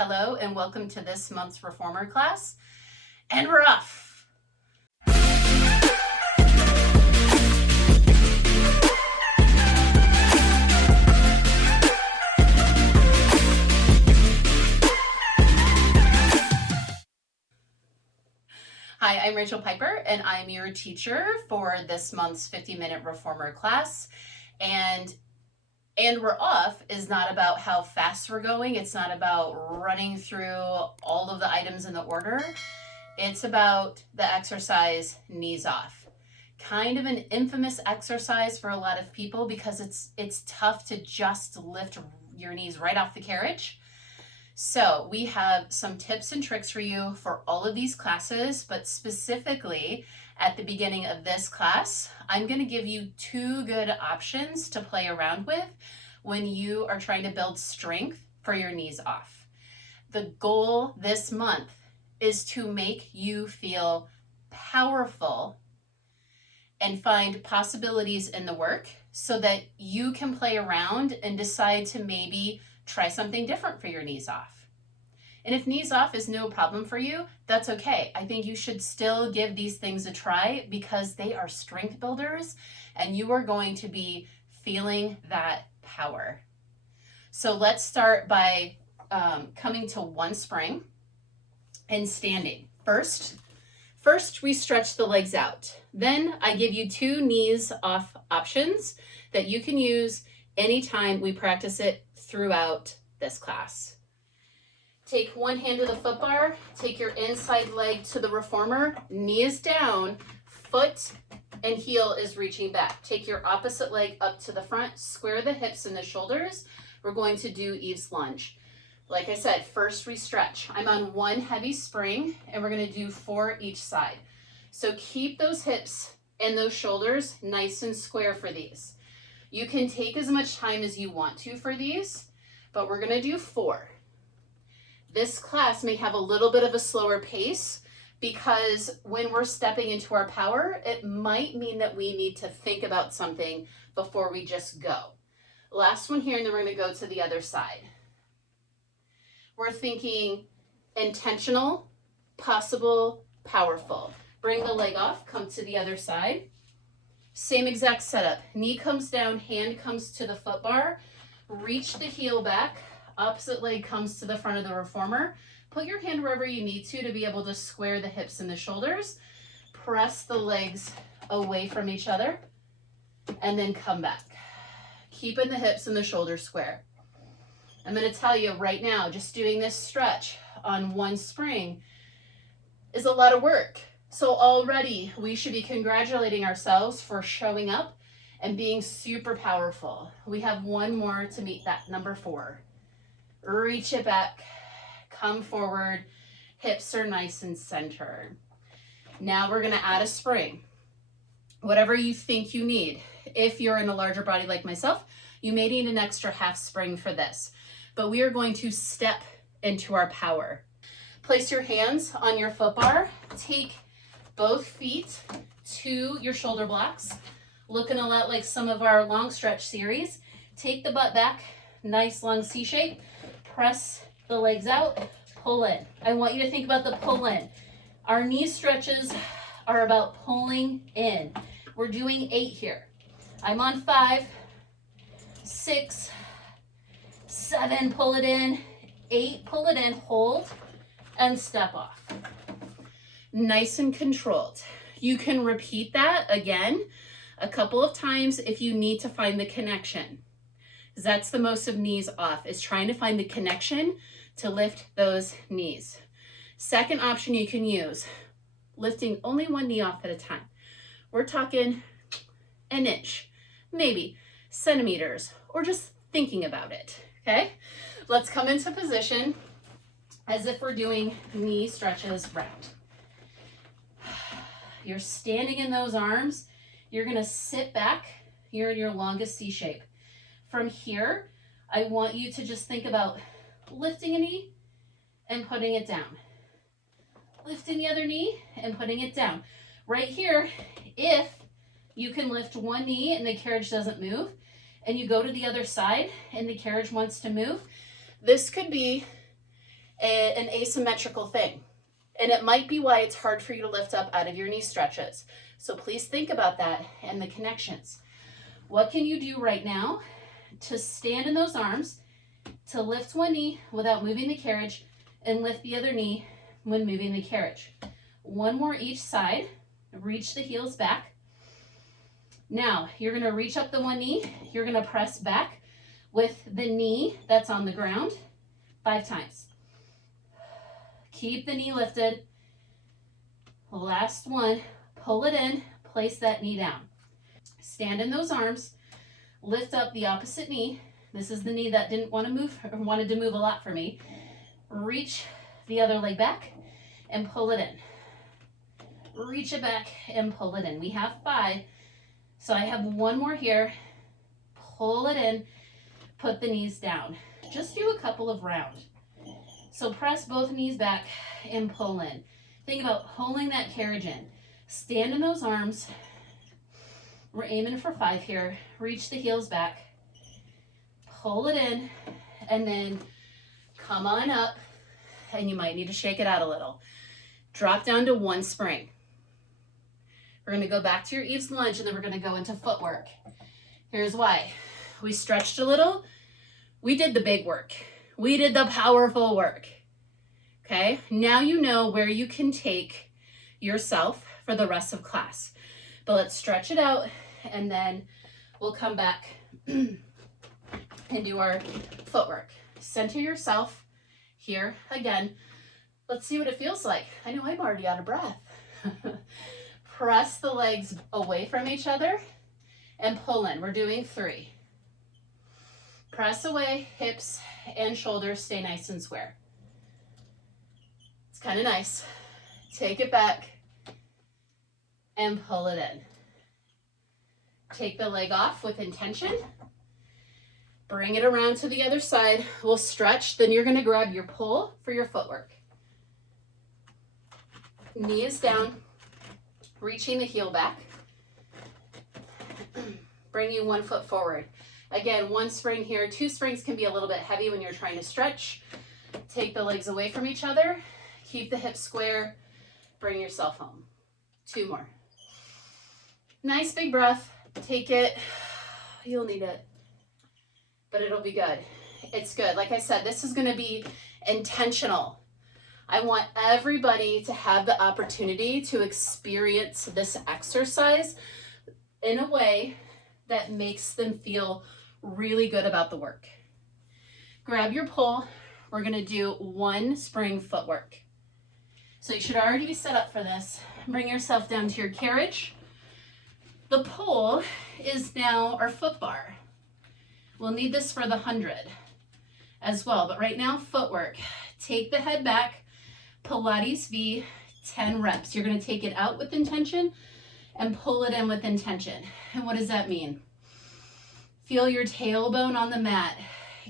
Hello and welcome to this month's reformer class, and we're off. Hi, I'm Rachel Piper and I'm your teacher for this month's 50-minute reformer class. And we're off is not about how fast we're going. It's not about running through all of the items in the order. It's about the exercise knees off. Kind of an infamous exercise for a lot of people because it's tough to just lift your knees right off the carriage. So we have some tips and tricks for you for all of these classes, but specifically at the beginning of this class, I'm going to give you two good options to play around with when you are trying to build strength for your knees off. The goal this month is to make you feel powerful and find possibilities in the work so that you can play around and decide to maybe try something different for your knees off. And if knees off is no problem for you, that's okay. I think you should still give these things a try because they are strength builders and you are going to be feeling that power. So let's start by coming to one spring and standing. First, we stretch the legs out. Then I give you two knees off options that you can use anytime we practice it throughout this class. Take one hand to the foot bar, take your inside leg to the reformer, knee is down, foot and heel is reaching back. Take your opposite leg up to the front, square the hips and the shoulders. We're going to do Eve's lunge. Like I said, first we stretch. I'm on one heavy spring and we're going to do 4 each side. So keep those hips and those shoulders nice and square for these. You can take as much time as you want to for these, but we're going to do 4. This class may have a little bit of a slower pace because when we're stepping into our power, it might mean that we need to think about something before we just go. Last one here, and then we're going to go to the other side. We're thinking intentional, possible, powerful. Bring the leg off, come to the other side. Same exact setup. Knee comes down, hand comes to the foot bar. Reach the heel back. Opposite leg comes to the front of the reformer. Put your hand wherever you need to be able to square the hips and the shoulders. Press the legs away from each other and then come back. Keeping the hips and the shoulders square. I'm going to tell you right now, just doing this stretch on one spring is a lot of work. So already we should be congratulating ourselves for showing up and being super powerful. We have one more to meet that, number 4. Reach it back, come forward, hips are nice and centered. Now we're going to add a spring. Whatever you think you need. If you're in a larger body like myself, you may need an extra half spring for this. But we are going to step into our power. Place your hands on your foot bar. Take both feet to your shoulder blocks. Looking a lot like some of our long stretch series. Take the butt back, nice long C shape. Press the legs out, pull in. I want you to think about the pull in. Our knee stretches are about pulling in. We're doing 8 here. I'm on 5, 6, 7, pull it in, 8, pull it in, hold, and step off. Nice and controlled. You can repeat that again a couple of times if you need to find the connection. That's the most of knees off, is trying to find the connection to lift those knees. Second option you can use, lifting only one knee off at a time. We're talking an inch, maybe centimeters, or just thinking about it, okay? Let's come into position as if we're doing knee stretches round. You're standing in those arms. You're gonna sit back. You're in your longest C shape. From here, I want you to just think about lifting a knee and putting it down. Lifting the other knee and putting it down. Right here, if you can lift one knee and the carriage doesn't move, and you go to the other side and the carriage wants to move, this could be an asymmetrical thing. And it might be why it's hard for you to lift up out of your knee stretches. So please think about that and the connections. What can you do right now to stand in those arms, to lift one knee without moving the carriage, and lift the other knee when moving the carriage? One more each side. Reach the heels back. Now, you're going to reach up the one knee. You're going to press back with the knee that's on the ground 5 times. Keep the knee lifted. Last one. Pull it in. Place that knee down. Stand in those arms. Lift up the opposite knee. This is the knee that didn't want to move or wanted to move a lot for me. Reach the other leg back and pull it in. Reach it back and pull it in. We have 5. So I have one more here. Pull it in. Put the knees down. Just do a couple of rounds. So press both knees back and pull in. Think about pulling that carriage in. Stand in those arms. We're aiming for 5 here. Reach the heels back. Pull it in. And then come on up. And you might need to shake it out a little. Drop down to 1 spring. We're going to go back to your eaves lunge, and then we're going to go into footwork. Here's why. We stretched a little. We did the big work. We did the powerful work. Okay, now you know where you can take yourself for the rest of class. But let's stretch it out, and then we'll come back and do our footwork. Center yourself here again. Let's see what it feels like. I know I'm already out of breath. Press the legs away from each other and pull in. We're doing 3. Press away, hips and shoulders stay nice and square. It's kind of nice. Take it back and pull it in. Take the leg off with intention. Bring it around to the other side. We'll stretch. Then you're going to grab your pull for your footwork. Knee is down. Reaching the heel back. Bringing 1 foot forward. Again, 1 spring here. 2 springs can be a little bit heavy when you're trying to stretch. Take the legs away from each other. Keep the hips square. Bring yourself home. 2 more. Nice big breath. Take it. You'll need it, but it'll be good. It's good. Like I said, this is going to be intentional. I want everybody to have the opportunity to experience this exercise in a way that makes them feel really good about the work. Grab your pull. We're going to do 1 spring footwork. So you should already be set up for this. Bring yourself down to your carriage. The pull is now our foot bar. We'll need this for the 100 as well, but right now, footwork. Take the head back, Pilates V, 10 reps. You're going to take it out with intention and pull it in with intention. And what does that mean? Feel your tailbone on the mat.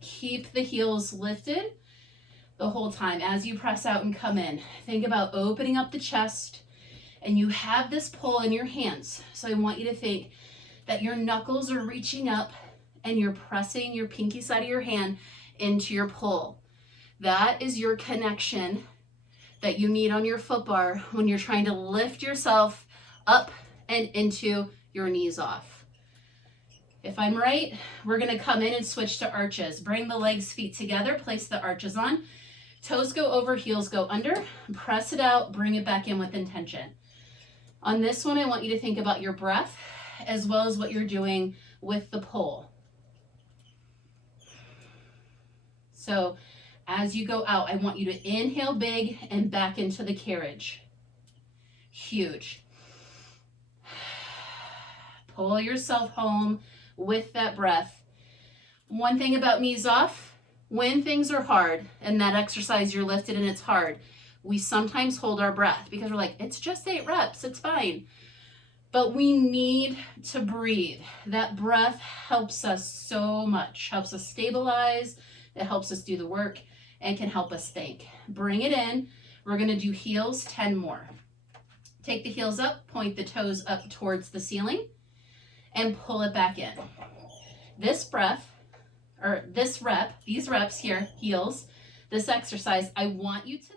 Keep the heels lifted the whole time as you press out and come in. Think about opening up the chest, and you have this pull in your hands. So I want you to think that your knuckles are reaching up and you're pressing your pinky side of your hand into your pull. That is your connection that you need on your foot bar when you're trying to lift yourself up and into your knees off. If I'm right, we're going to come in and switch to arches. Bring the legs, feet together, place the arches on. Toes go over, heels go under. Press it out, bring it back in with intention. On this one, I want you to think about your breath as well as what you're doing with the pull. So as you go out, I want you to inhale big and back into the carriage. Huge. Pull yourself home with that breath. One thing about knees off, when things are hard and that exercise you're lifted and it's hard, we sometimes hold our breath because we're like, it's just 8 reps, it's fine. But we need to breathe. That breath helps us so much, helps us stabilize, it helps us do the work, and can help us think. Bring it in. We're going to do heels 10 more. Take the heels up, point the toes up towards the ceiling, and pull it back in. This breath, or this rep, these reps here, heels, This exercise, I want you to